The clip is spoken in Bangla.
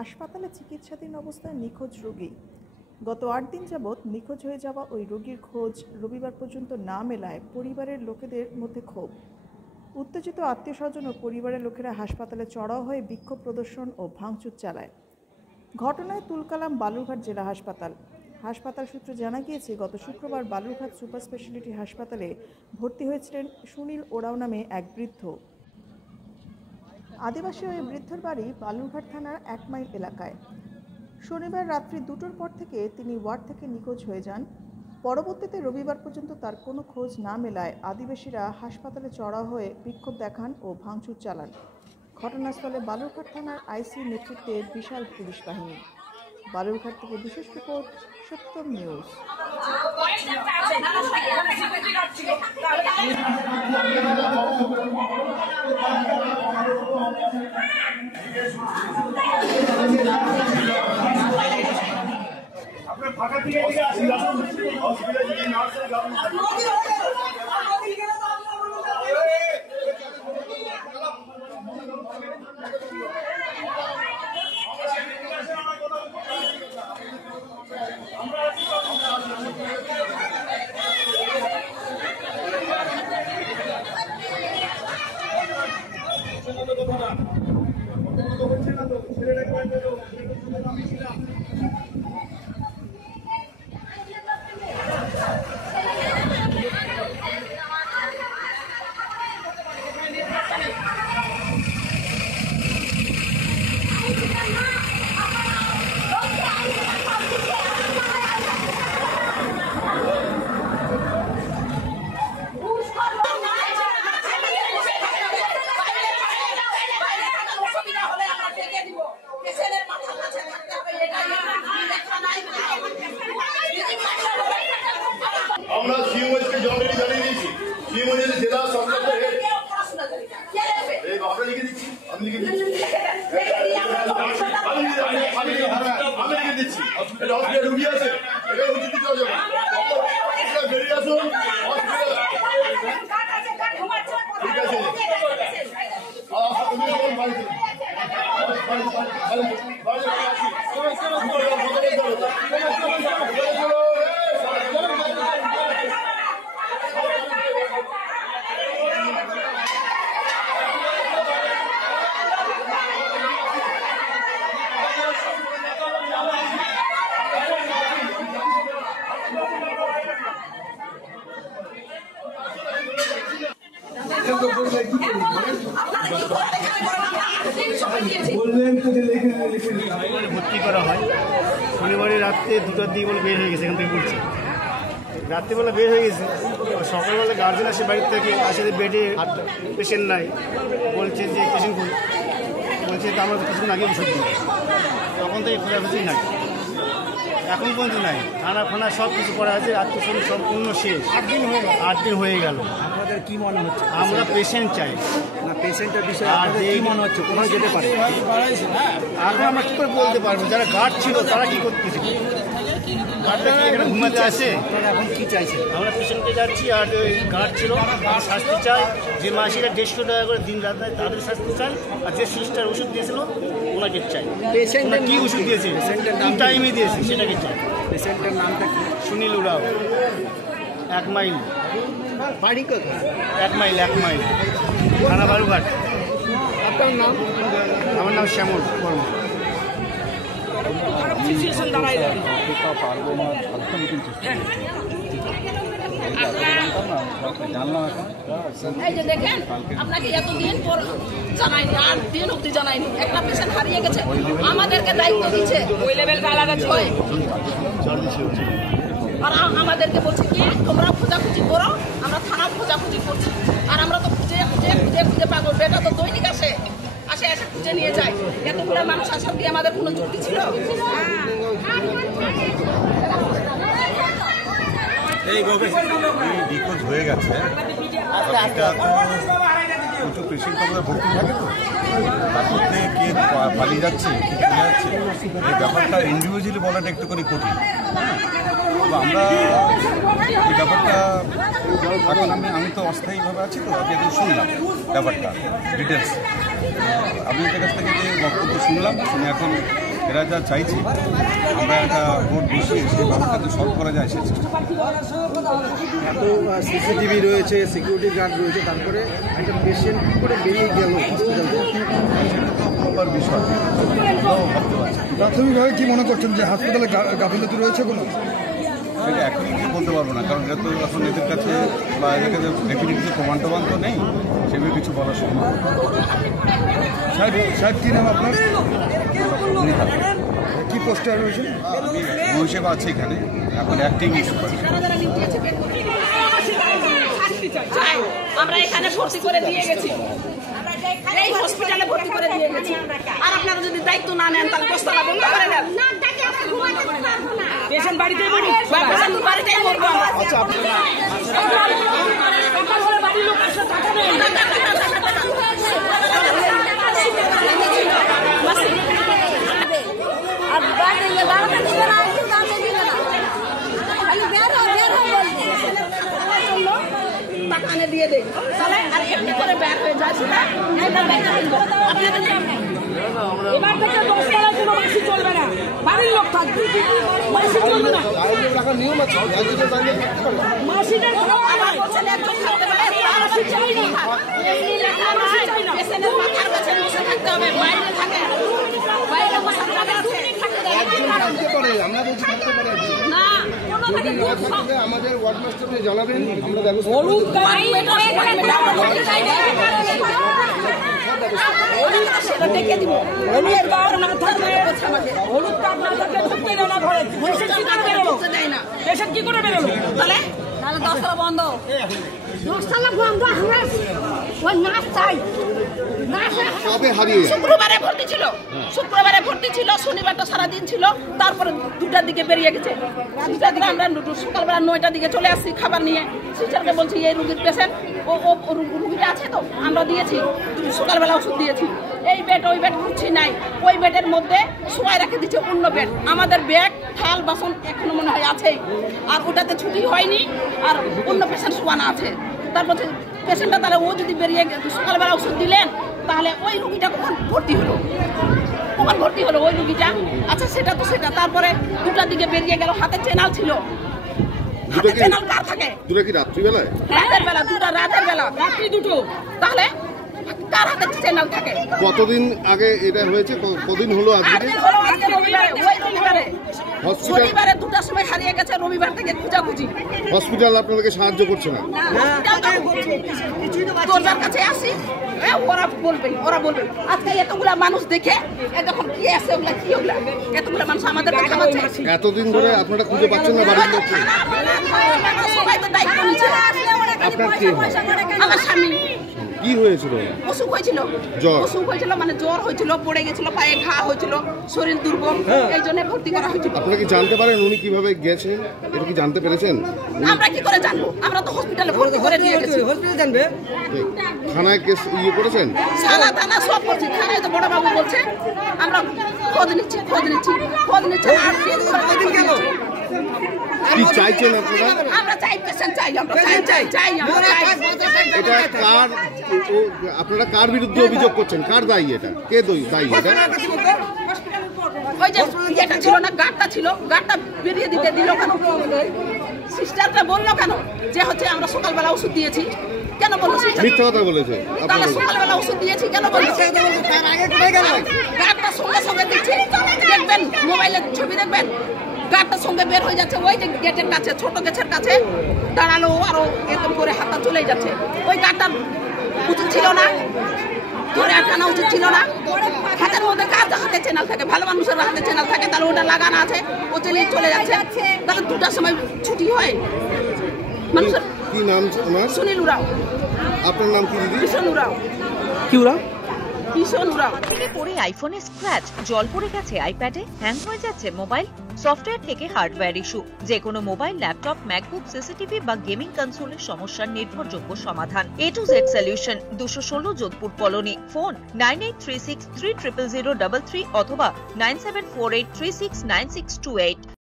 হাসপাতালে চিকিৎসাধীন অবস্থায় নিখোঁজ রোগী। গত ৮ দিন যাবৎ নিখোঁজ হয়ে যাওয়া ওই রোগীর খোঁজ রবিবার পর্যন্ত না মেলায় পরিবারের লোকেদের মধ্যে ক্ষোভ। উত্তেজিত আত্মীয়স্বজন ও পরিবারের লোকেরা হাসপাতালে চড়াও হয়ে বিক্ষোভ প্রদর্শন ও ভাঙচুর চালায়। ঘটনায় তুলকালাম বালুরঘাট জেলা হাসপাতাল। হাসপাতাল সূত্রে জানা গিয়েছে, গত শুক্রবার বালুরঘাট সুপার স্পেশালিটি হাসপাতালে ভর্তি হয়েছিলেন সুনীল ওরাও নামে এক বৃদ্ধ। আদিবাসী ওই বৃদ্ধর বাড়ি বালুরঘাট থানার ১ মাইল এলাকায়। শনিবার রাত্রি ২টোর পর থেকে তিনি ওয়ার্ড থেকে নিখোঁজ হয়ে যান। পরবর্তীতে রবিবার পর্যন্ত তার কোনো খোঁজ না মেলায় আদিবাসীরা হাসপাতালে চড়াও হয়ে বিক্ষোভ দেখান ও ভাঙচুর চালান। ঘটনাস্থলে বালুরঘাট থানার আইসি নেতৃত্বে বিশাল পুলিশ বাহিনী। বালুরঘাট থেকে বিশেষ রিপোর্ট, সত্যম নিউজ। আমরা সিএমএসকে অলরেডি জানিয়ে দিয়েছি। সিএমএস জেলা সরকারের হেড এই আমরা লিখে দিচ্ছি, আমি লিখে দিচ্ছি, আমি লিখে দিচ্ছি। এটা হসপিটাল রুগী আছে, এটা উচিত দিতে হবে। বেরিয়ে আসুন, ঠিক আছে। ভর্তি করা হয় শনিবারে রাত্রে 2টার দিকে বলে বের হয়ে গেছে। এখান থেকে বলছে রাত্রিবেলা বের হয়ে গেছে। সকালবেলা গার্জেন আসে বাড়ির থেকে, আসে বেডে পেশেন্ট নাই, বলছে যে পেশেন্ট করি, বলছে যে আমরা কিছুদিন আগে ওষুধ দিই। তখন থেকে খোঁজাখুঁজি নাই, এখন পর্যন্ত নাই। থানা ফানা সব কিছু করা আছে, আত্মীয় সম্পূর্ণ শেষ। 8 দিন হয়ে গেল। আপনাদের কি মনে হচ্ছে? আমরা পেশেন্ট চাই না, পেশেন্টের বিষয়ে আপনাদের কি মনে হচ্ছে? কোথাও যেতে পারে? আগে আমরা কী করে বলতে পারবো? যারা গার্ড ছিল তারা কি করতেছিল? গার্ডটা কি এখানে ঘুমাতে আসে? আপনারা এখন কি চাইছেন? আমরা পেশেন্টকে যাচ্ছি, আর ওই গার্ড ছিল শাস্তি চাই। যে মাসিরা 150 টাকা করে দিন রাত নেয় তাদের শাস্তি চাই, আর যে সিস্টার ওষুধ দিয়েছিল ওনাকে চাই। পেশেন্টের কি ওষুধ দিয়েছে? পেশেন্টের নাম টাইমে দিয়েছে, সেটাকে চাই। পেশেন্টের নামটা কি? সুনীল ওরাও, 1 মাইল। বাড়ি কোথায়? 1 মাইল থানা বালুরঘাট। আপনার নাম? আমার নাম শ্যামল বর্মা। এই যে দেখেন, আপনাকে এতদিন পর জানাইনি, 8 দিন অব্দি জানাইনি। একটা পেশেন্ট হারিয়ে গেছে, আমাদেরকে দায়িত্ব দিচ্ছে, ওই লেভেল গালাগাছ হয়। আর আমাদেরকে বলছে কি তোমরা খোঁজাখুঁজি করো, আমরা থানা খোঁজাখুঁজি করছি। আর আমরা তো খুঁজে খুঁজে খুঁজে খুঁজে পাগল। বেটা তো দৈনিক আসে এসে খুঁজে নিয়ে যায়। এতগুলো মানুষ আসার দিয়ে আমাদের কোনো যুক্তি ছিল? নিখোঁজ হয়ে গেছে। কিছু পেশেন্ট আমাদের ভর্তি থাকে, তো তার মধ্যে কে পালিয়ে যাচ্ছে, কে চলে যাচ্ছে, এই ব্যাপারটা ইন্ডিভিজুয়ালি বলাটা একটুখানি কঠিন। তো আমরা এই ব্যাপারটা এখন আমি তো অস্থায়ীভাবে আছি, তো আমি এখন শুনলাম ব্যাপারটা ডিটেলস। আপনাদের কাছ থেকে যে বক্তব্য শুনলাম, শুনে এখন এরা যা চাইছে আমরা একটা ভোট বসিয়ে সেই ব্যাপারটাকে সলভ করা যায় সেই চেষ্টা করি। এত সিসিটিভি রয়েছে, সিকিউরিটি গার্ড রয়েছে, তারপরে একটা পেশেন্ট কি করে বেরিয়ে গেল হসপিটাল থেকে? সেটা তো ভাববার বিষয়, আমরাও ভাবতে পারছি। প্রাথমিকভাবে কি মনে করছেন যে হাসপাতালে গাফিলতি রয়েছে কোনো? সেটা এখনই কি বলতে পারবো না, কারণ এটা তো এখন এদের কাছে বা এদের কাছে ডেফিনেটলি প্রমাণ টমান তো নেই, সেভাবে কিছু বলা সম্ভব না। সাহেব কি নাম আপনার? কি পোস্টার রয়েছে? আমি হিসেবে আছে এখানে, এখন অ্যাক্টিং সুপার। আমরা এখানে ভর্তি করে দিয়ে গেছি, এই হসপিটালে ভর্তি করে দিয়ে গেছি। আর আপনারা যদি দায়িত্ব না নেন তাহলে পোস্টারটা বন্ধ করে দেন। পেশেন্ট বাড়িতেই মরবো, পেশেন্ট বাড়িতেই মরবো। দিয়ে দেয় আর এমনি করে বের হয়ে যাচ্ছে না। এবার থেকে 10 তলায় কোনো মাসি চলবে না, বাড়ির লোক থাকবে, মাসি চলবে না। রাখার নিয়ম আছে, মাসিদের আমার বলছেন একজন থাকতে পারে, মাসি চাই না, মাসি চাই না। পেশেন্টের মাথার কাছে বসে থাকতে হবে, বাইরে থাকে, বাইরে বসে থাকতে একজন থাকতে পারে, আমরা বলছি থাকতে পারে একজন। না কোনো যদি না থাকতে আমাদের ওয়ার্ড মাস্টারকে জানাবেন, আমরা ব্যবস্থা হলুদ ডেকে দিব। হলুদ কার্ড না থাকলে হলুদ কার্ড না থাকলে ঢুকতে দেয় না ঘরে। ঢুকতে দেয় না। পেশেন্ট কি করে বেরোলো? তাহলে 10 তলা বন্ধ, 10 তলা বন্ধ। আমরা ওই নাচ চাই, কবে হারিয়ে? শুক্রবারে ভর্তি ছিল, শুক্রবারে ভর্তি ছিল, শনিবারটা সারাদিন ছিল, তারপরে 2টার দিকে বেরিয়ে গেছে। 2টার দিকে আমরা সকালবেলা 9টার দিকে চলে আসছি খাবার নিয়ে। সিস্টারকে বলছি এই রুগীর পেশেন্ট, ও রুগীটা আছে তো, আমরা দিয়েছি সকালবেলা ওষুধ দিয়েছি। এই বেড ওই বেড খুঁজছি নাই, ওই বেডের মধ্যে শোয়াই রেখে দিচ্ছে অন্য বেড। আমাদের ব্যাগ থাল বাসন এখনো মনে হয় আছেই, আর ওটাতে ছুটি হয়নি, আর অন্য পেশেন্ট শোয়ানো আছে। তারপর পেশেন্টটা তাহলে ও যদি বেরিয়ে সকালবেলা ওষুধ দিলেন, তাহলে ওই রুগীটা কখন ভর্তি হলো, কখন ভর্তি হলো ওই রুগীটা? আচ্ছা সেটা তো সেটা। তারপরে 2টার দিকে বেরিয়ে গেল, হাতে চ্যানেল ছিল। হাতে চ্যানেল কার থাকে? দুটো কি রাত্রিবেলায়? রাতের বেলা, 2টা রাতের বেলা, রাত্রি 2টো। তাহলে কার হাতে চ্যানেল থাকে? কতদিন আগে এটা হয়েছে? কদিন হলো আজকে? 8 দিন হলো আজকে রবিবারে, ওই রবিবারে। হসপিটাল শনিবারে 2টার সময় হারিয়ে গেছে, রবিবার থেকে খোঁজাখুঁজি। হসপিটাল আপনাদেরকে সাহায্য করছে না? তোর কাছে আসি, ওরা বলবে আজকে এতগুলা মানুষ দেখে যখন কি আছে ওগুলা কি ওগুলা এতগুলা মানুষ আমাদের এতদিন ধরে আপনারা খুঁজে পাচ্ছেন না বাড়ির লোককে? সবাই তো দায়িত্ব নিচ্ছে। আপনার কি হয়? আমার স্বামী কি হয়েছিল? অসুখ হয়েছিল, জ্বর। অসুখ হয়েছিল, মানে জ্বর হয়েছিল, পড়ে গেছিল, পায়ে ঘা হয়েছিল, শরীর দুর্বল, এই জন্য ভর্তি করা হয়েছিল। আপনারা কি জানতে পারেন উনি কিভাবে গেছেন? এটা কি জানতে পেরেছেন? আমরা কি করে জানবো? আমরা তো হসপিটালে ভর্তি করে দিয়ে গেছি। হসপিটাল জানবে, থানায় কেস করেছেন? থানা সব করছি, থানায় তো বড় বাবু বলছে আমরা খোঁজ নিচ্ছি। কি চাইছেন আপনারা? আমরা চাই পেশেন্ট চাই, আমরা চাই। এটা কার? আপনারা কার বিরুদ্ধে অভিযোগ করছেন? কার দায়ী এটা? কে দায়ী এটা? ওই যে এটা ছিল না, গার্ডটা ছিল, গার্ডটা বেরিয়ে দিল কেন? সিস্টারটা বললো কেন যে হচ্ছে আমরা সকালবেলা ওষুধ দিয়েছি? কেন বললো? মিথ্যা কথা বলেছে। তাহলে সকালবেলা ওষুধ দিয়েছি কেন বললো? গার্ডটা সঙ্গে দিচ্ছি, দেখবেন মোবাইলের ছবি দেখবেন, গার্ডটা সঙ্গে বের হয়ে যাচ্ছে, ওই যে গেটের কাছে, ছোট গেটের কাছে দাঁড়ালো, আরো এরকম করে হাতটা চলে যাচ্ছে। ওই গার্ডটা উচিত ছিল না, ধরে আটকানো উচিত ছিল না। হাতের মধ্যে কার হাতে চ্যানেল থাকে? ভালো মানুষের হাতে চ্যানেল থাকে, তাহলে ওটা লাগানো আছে, ও চলে যাচ্ছে, তাহলে 2টার সময় ছুটি হয় মানুষের। কি নাম তোমার? সুনীল উরাও। আপনার নাম কি দিদি? ভীষণ উরাও। কি ওরা ভীষণ উরাও। পড়ে আইফোনে স্ক্র্যাচ, জল পড়ে গেছে আইপ্যাডে, হ্যাং হয়ে যাচ্ছে মোবাইল, সফটওয়্যার থেকে হার্ডওয়্যার ইস্যু, যে কোনো মোবাইল, ল্যাপটপ, ম্যাকবুক, সিসিটিভি বা গেমিং কনসোলের সমস্যার নির্ভরযোগ্য সমাধান। A to Z solution, 216 Jodhpur colony. Phone 9836300033 অথবা 9748369628।